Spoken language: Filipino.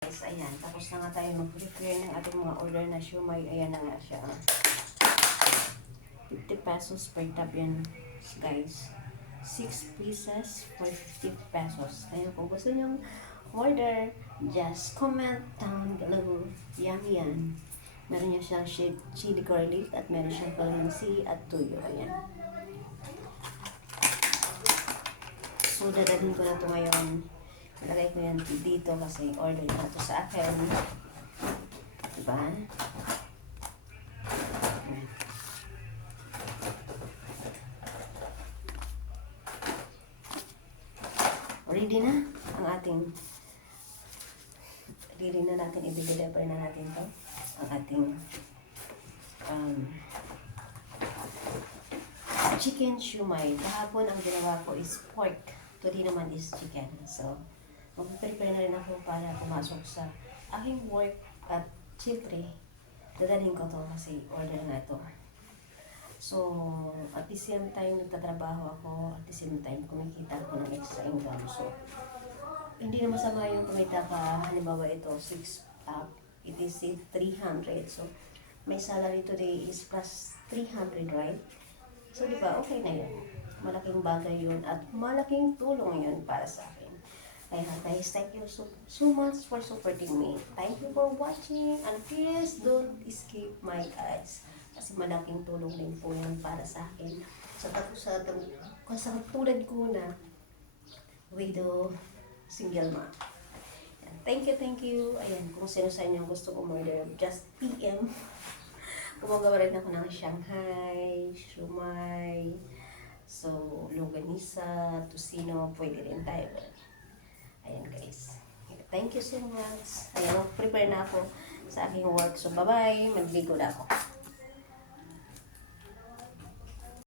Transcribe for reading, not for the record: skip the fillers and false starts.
Guys, ayan. Tapos na nga tayo mag-prepare ng ating mga order na siumay. Ayan na nga siya. 50 pesos per tub yan, guys. 6 pieces for 50 pesos. Kaya kung gusto nyo order, just comment down below. Yummy yan. Meron niya siyang chili garlic at meron siyang calamansi at tuyo. Ayan. So, dadalhin ko na ito ngayon. Ilagay ko yan dito kasi order na ito sa akin. Diba? Ready na ang ating ready na natin i-deliver na natin to ang ating chicken shumai. Kahapon ang ginawa ko is pork. Today naman is chicken. So, mag-prepare na rin ako para pumasok sa aking work at siyempre, dadalhin ko to kasi order na ito. So, at the same time, nagtatrabaho ako, at the same time, kumikita ako ng extra income. So, hindi na masama yung kumita ka, halimbawa ito, it is 300. So, my salary today is plus 300, right? So, di ba, okay na yun. Malaking bagay yun at malaking tulong yun para sa akin. Kaya guys, thank you so much for supporting me. Thank you for watching and please don't skip my ads. Kasi malaking tulong din po yan para sa akin. So, tapos sa tulad ko na widow, single mom. Thank you. Ayan, kung sino sa inyo gusto ko order, just PM. Gumagawa rin ako ng Shanghai, shumai, so, longganisa, tocino, pwede rin tayo. Ayan guys. Thank you so much. Ayan, prepare na ako sa aking work. So, bye-bye. Magligo na ako.